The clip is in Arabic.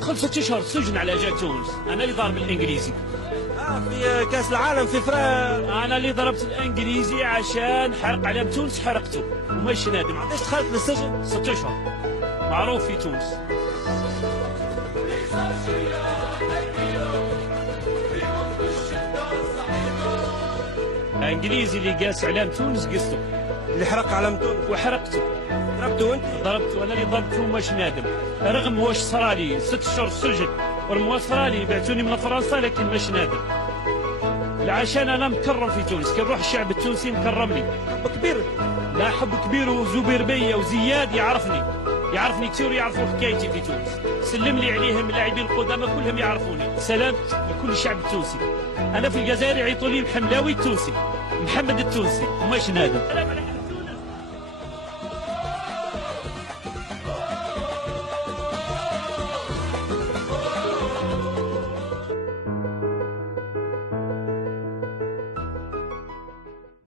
دخل 6 اشهر سجن على جال تونس. انا اللي ضارب الانجليزي في كاس العالم في فرنسا. انا اللي ضربت الانجليزي عشان حرق على تونس، حرقته وماشي نادم. علاش دخلت للسجن؟ 6 اشهر معروف في تونس. الانجليزي اللي قاس علام تونس قصته، اللي حرق علم تونس وحرقته. ضربته انت؟ ضربته انا اللي ضربته وماشي نادم، رغم واش صرالي 6 اشهر سجن ورغم صرالي بعتوني من فرنسا، لكن ماشي نادم. عشان انا مكرم في تونس، كي نروح الشعب التونسي مكرمني. حب كبير. لا حب كبير، وزبير بيا وزياد يعرفني كثير، ويعرفوا حكايتي في تونس. سلم لي عليهم اللاعبين القدامى كلهم يعرفوني. سلام لكل الشعب التونسي. انا في الجزائر يعيطوا لي محملاوي التونسي، محمد التونسي وماشي نادم.